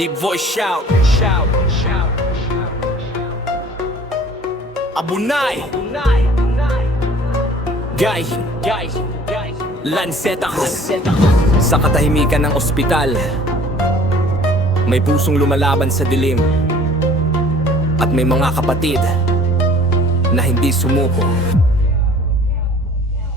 Deep voice shout. Abunay. Guy. Lancet ako. Sa katahimikan ng ospital, may pusong lumalaban sa dilim. At may mga kapatid na hindi sumuko.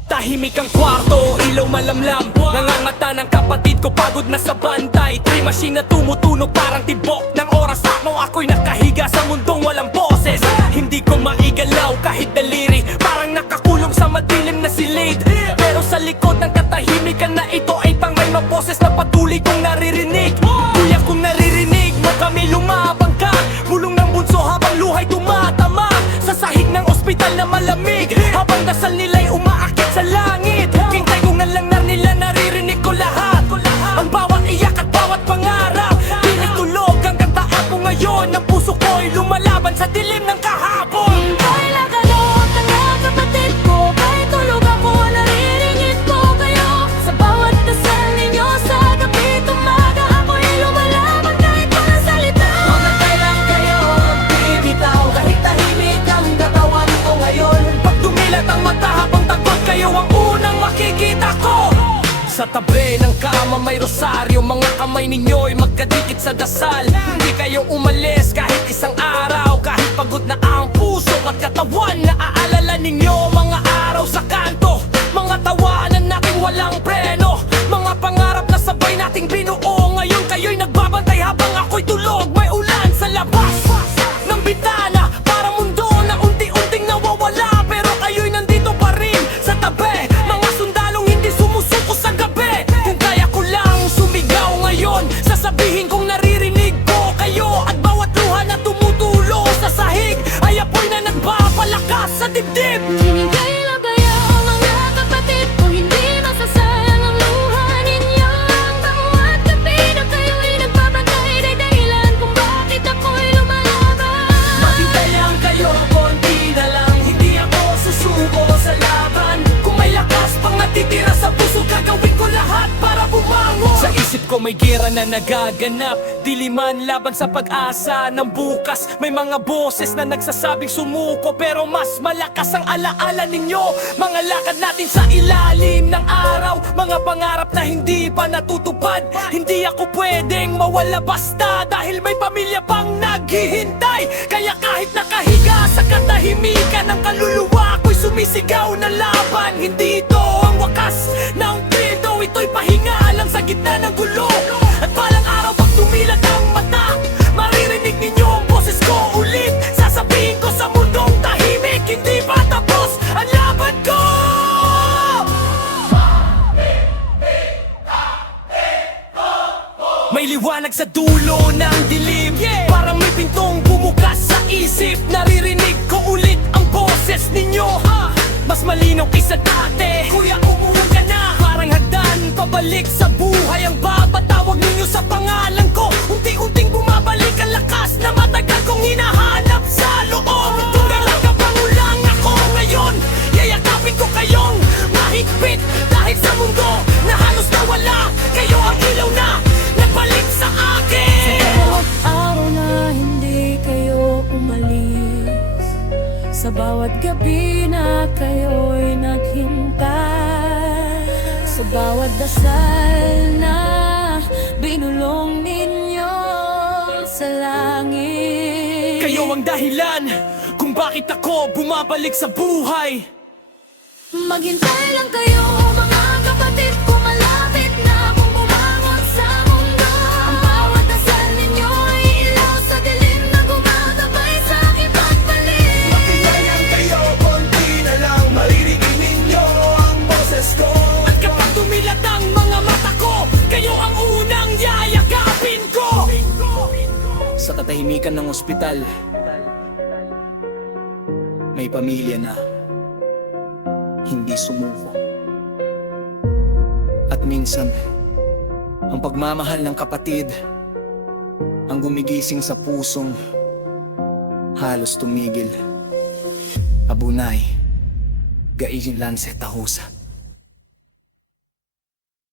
Tahimik ang kwarto, ilaw malamlam. Nangangata ng kapatid ko, pagod na sa bantay. Time machine na tumutunog parang tibok ng oras. Ako'y nakahiga sa mundong walang boses. Hindi ko maigalaw kahit daliri, parang nakakulong sa madilim na silid. Pero sa likod ng katahimikan na ito ay pang may maboses na patuloy kong naririnig. Kuya kung naririnig mo kami, lumabang ka. Bulong ng bunso habang luhay tumatama sa sahig ng ospital na malamig, habang dasal nila'y umaakit sa langit. Hintay kong nalangar nila, naririnig ko lahat. Ang bawat iyak at bawat pangarap. Di tulog ang kantaan ko ngayon. Ang puso ko'y lumalaban sa dilim ng kahapon. Hintay lang kayo, mga kapatid ko. Kahit tulog ako, naririnig ko kayo. Sa bawat dasal ninyo sa gabi, tumaga ako'y lumalaban kahit walang salita. Mamatay lang kayo, bibitaw. Kahit tahimik ang katawan ko ngayon. Pag dumilat ang mata habang tagot, kayo ang unang makikita ko. Sa tabi ng kama may rosaryo, mga kamay ninyo'y magkadikit sa dasal. Hindi kayo umalis kahit isang araw, kahit pagod na ang puso at katawan. Naaalala ninyo mga araw sa kanto, mga tawanan nating walang preno, mga pangarap na sabay nating binuo. Ngayon kayo'y nagbabantay habang ako'y tulog. May ulan sa labas ng bintana, para mundo na unti-unting nawawala. Pero kayo'y nandito pa rin sa tabi, mga sundalong hindi sumusuko sa gabi. Kung kaya ko lang sumigaw ngayon, sasabihin kong naririnig ko kayo. At bawat luha na tumutulo sa sahig ay apoy na nagpapalakas sa dibdib. Hintay lang kayo, mga kapatid ko. Hindi masasayang ang luha ninyo. Ang bawat gabi na kayo'y nagbabantay, ay dahilan kung bakit ako'y lumalaban. Maghintay lang kayo, konti na lang. Hindi ako susuko sa laban. Kung may lakas pang natitira sa puso, gagawin ko lahat para bumangon. Sa isip ko may gera na nagaganap, diliman laban sa pag-asa ng bukas. May mga boses na nagsasabing sumuko, pero mas malakas ang alaala ninyo. Mga lakad natin sa ilalim ng araw, mga pangarap na hindi pa natutupad. Hindi ako pwedeng mawala basta, dahil may pamilya pang naghihintay. Kaya kahit nakahiga sa katahimikan ng kaluluwa ko'y sumisigaw na laban. Hindi ito ang wakas ng pinto, ito'y pahinga lang sa gitna ng gulo. At balang araw pag tumilat ang mata, maririnig ninyo ang boses ko ulit. Sasabihin ko sa mundong tahimik, hindi pa tapos ang laban ko. May liwanag sa dulo ng dilim, parang may pintong bumukas sa isip. Naririnig ko ulit ang boses ninyo, mas malinaw kaysa dati. Kuya, umuwi ka na, parang hagdan pabalik sa buhay. Ang babatawag ninyo sa pangalan ko, unti-unting bumabalik ang lakas na matagal kong hinahanap sa loob. Kung nagkapangulang ako ngayon, yayakapin ko kayong mahigpit. Dahil sa mundo na halos nawala, kayo ang ilaw na nagbalik sa akin. Bawat araw na hindi kayo umalis, sa bawat gabi na kayo'y naghintay, sa bawat dasal na binulong ninyo sa langit. Kayo ang dahilan kung bakit ako bumabalik sa buhay. Maghintay lang kayo, mga kapatid ko. Malapit na akong bumangon sa mundo. Ang bawat dasal ninyo ay ilaw sa dilim na gumagabay sa aking pagbalik. Maghintay lang kayo, konti na lang. Maririnig ninyo ang boses ko. At kapag tumilat ang mga mata ko, kayo ang unang yayakapin ko. Sa katahimikan ng ospital, may pamilya na hindi sumuko. At minsan, ang pagmamahal ng kapatid ang gumigising sa pusong halos tumigil. Abunay, Gaijin Lancet Tahusa.